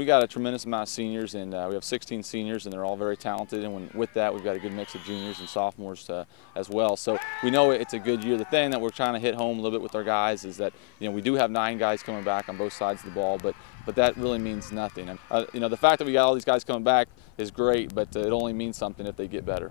We got a tremendous amount of seniors, and we have 16 seniors, and they're all very talented. And with that, we've got a good mix of juniors and sophomores as well. So we know it's a good year. The thing that we're trying to hit home a little bit with our guys is that we do have 9 guys coming back on both sides of the ball, but that really means nothing. And the fact that we got all these guys coming back is great, but it only means something if they get better.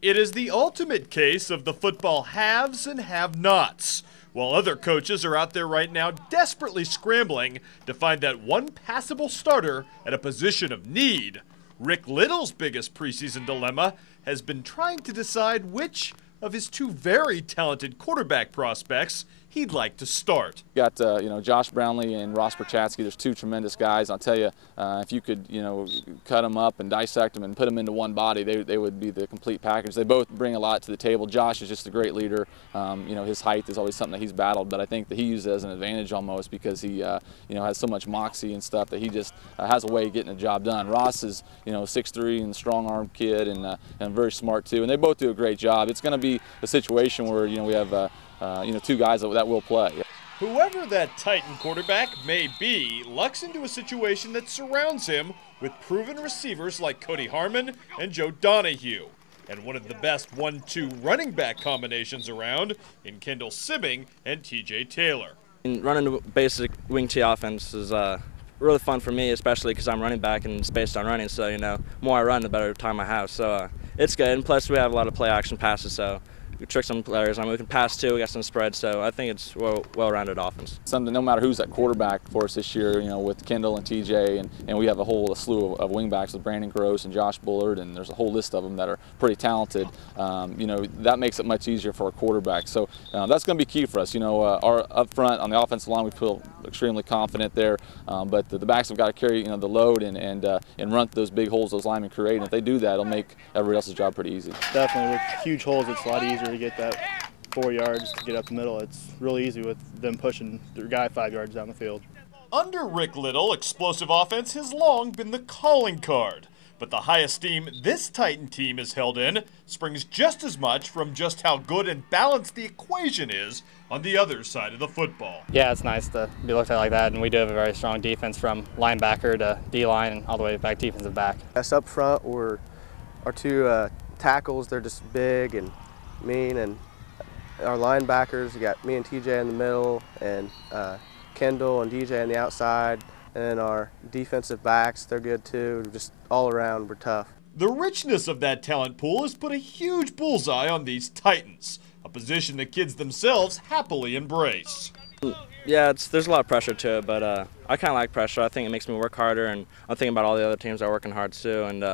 It is the ultimate case of the football haves and have-nots, while other coaches are out there right now desperately scrambling to find that one passable starter at a position of need. Rick Little's biggest preseason dilemma has been trying to decide which of his 2 very talented quarterback prospects he'd like to start. Got Josh Brownlee and Ross Perchatsky. There's 2 tremendous guys. I'll tell you, if you could cut them up and dissect them and put them into one body, they would be the complete package. They both bring a lot to the table. Josh is just a great leader. His height is always something that he's battled, but I think that he uses it as an advantage almost because he has so much moxie and stuff that he just has a way of getting the job done. Ross is 6'3" and a strong-armed kid and very smart too, and they both do a great job. It's going to be a situation where we have 2 guys that will play. Whoever that Titan quarterback may be lucks into a situation that surrounds him with proven receivers like Cody Harmon and Joe Donahue, and one of the best 1-2 running back combinations around in Kendall Sibbing and TJ Taylor. Running a basic wing T offense is really fun for me, especially because I'm running back and it's based on running, so the more I run, the better time I have. So it's good, and plus we have a lot of play action passes, so we trick some players. We can pass too. We got some spread, so I think it's well-rounded offense. Something, no matter who's at quarterback for us this year, with Kendall and TJ, and we have a whole slew of wingbacks with Brandon Gross and Josh Bullard, and there's a whole list of them that are pretty talented. That makes it much easier for our quarterback. So that's going to be key for us. Our up front on the offensive line, we feel extremely confident there, but the backs have got to carry the load and run through those big holes those linemen create. And if they do that, it'll make everybody else's job pretty easy. Definitely, with huge holes, it's a lot easier to get that 4 yards to get up the middle. It's really easy with them pushing their guy 5 yards down the field. Under Rick Little, explosive offense has long been the calling card. But the high esteem this Titan team is held in springs just as much from just how good and balanced the equation is on the other side of the football. Yeah, it's nice to be looked at like that, and we do have a very strong defense from linebacker to D-line and all the way back defensive back. Us up front, our 2 tackles, they're just big and mean, and our linebackers, we got me and TJ in the middle, and Kendall and DJ on the outside, and then our defensive backs, they're good too. Just all around, we're tough. The richness of that talent pool has put a huge bullseye on these Titans, a position the kids themselves happily embrace. Yeah, there's a lot of pressure to it, but I kind of like pressure. I think it makes me work harder, and I'm thinking about all the other teams that are working hard too, and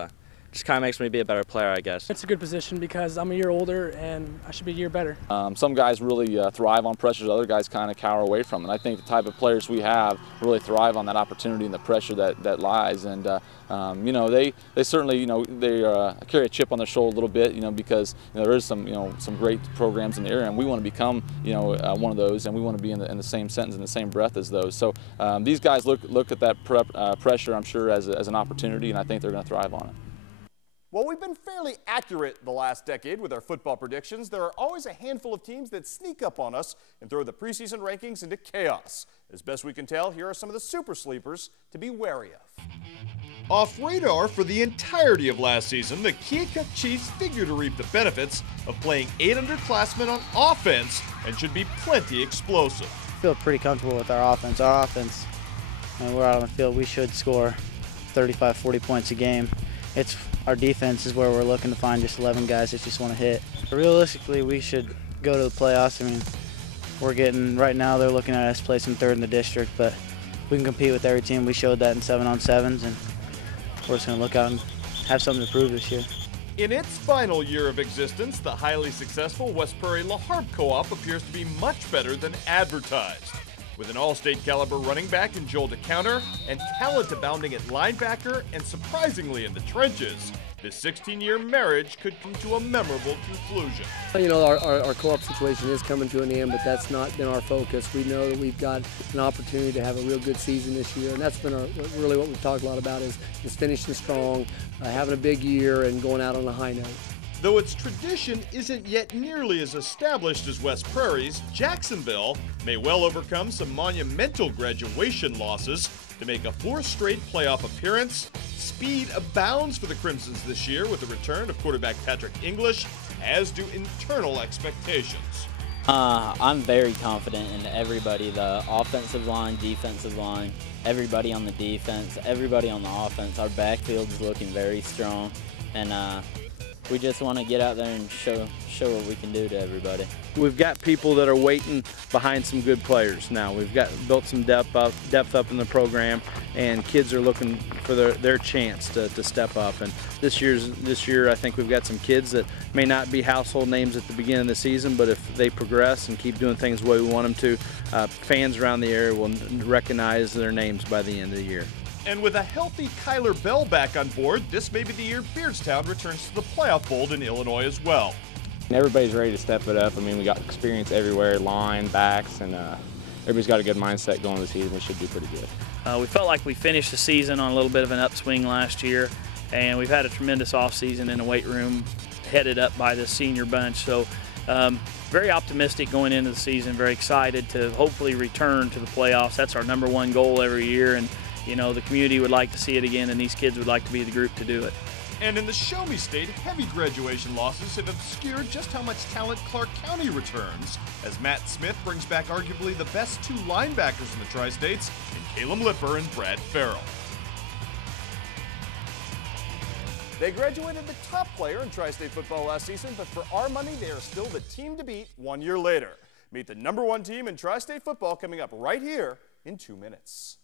just kind of makes me be a better player, I guess. It's a good position because I'm a year older and I should be a year better. Some guys really thrive on pressures, other guys kind of cower away from it. And I think the type of players we have really thrive on that opportunity and the pressure that lies. And they certainly they carry a chip on their shoulder a little bit, because there is some great programs in the area, and we want to become one of those, and we want to be in the same sentence, in the same breath as those. So these guys look at that pressure, I'm sure, as an opportunity, and I think they're going to thrive on it. While we've been fairly accurate the last decade with our football predictions, there are always a handful of teams that sneak up on us and throw the preseason rankings into chaos. As best we can tell, here are some of the super sleepers to be wary of. Off radar for the entirety of last season, the Keokuk Chiefs figure to reap the benefits of playing 8 underclassmen on offense and should be plenty explosive. I feel pretty comfortable with our offense. When we're out on the field, we should score 35, 40 points a game. Our defense is where we're looking to find just 11 guys that just want to hit. Realistically, we should go to the playoffs. Right now they're looking at us placing 3rd in the district, but we can compete with every team. We showed that in 7-on-7s, and we're just going to look out and have something to prove this year. In its final year of existence, the highly successful West Prairie La Harpe Co-op appears to be much better than advertised. With an all-state caliber running back in Joel DeCounter and talent abounding at linebacker and surprisingly in the trenches, this 16-year marriage could come to a memorable conclusion. Our co-op situation is coming to an end, but that's not been our focus. We know that we've got an opportunity to have a real good season this year, and that's been really what we've talked a lot about is finishing strong, having a big year, and going out on a high note. Though its tradition isn't yet nearly as established as West Prairie's, Jacksonville may well overcome some monumental graduation losses to make a 4th straight playoff appearance. Speed abounds for the Crimsons this year with the return of quarterback Patrick English, as do internal expectations. I'm very confident in everybody, the offensive line, defensive line, everybody on the defense, everybody on the offense. Our backfield's looking very strong, and we just want to get out there and show what we can do to everybody. We've got people that are waiting behind some good players now. We've built some depth up in the program, and kids are looking for their chance to step up. And this year, I think we've got some kids that may not be household names at the beginning of the season, but if they progress and keep doing things the way we want them to, fans around the area will recognize their names by the end of the year. And with a healthy Kyler Bell back on board, this may be the year Beardstown returns to the playoff fold in Illinois as well. Everybody's ready to step it up. I mean, we got experience everywhere, line, backs, and everybody's got a good mindset going this season. We should do pretty good. We felt like we finished the season on a little bit of an upswing last year, and we've had a tremendous offseason in the weight room headed up by the senior bunch. So very optimistic going into the season, very excited to hopefully return to the playoffs. That's our #1 goal every year, and you know, the community would like to see it again, and these kids would like to be the group to do it. And in the Show Me State, heavy graduation losses have obscured just how much talent Clark County returns, as Matt Smith brings back arguably the best 2 linebackers in the Tri-States, in Caleb Lipper and Brad Farrell. They graduated the top player in Tri-State football last season, but for our money, they are still the team to beat 1 year later. Meet the #1 team in Tri-State football coming up right here in 2 minutes.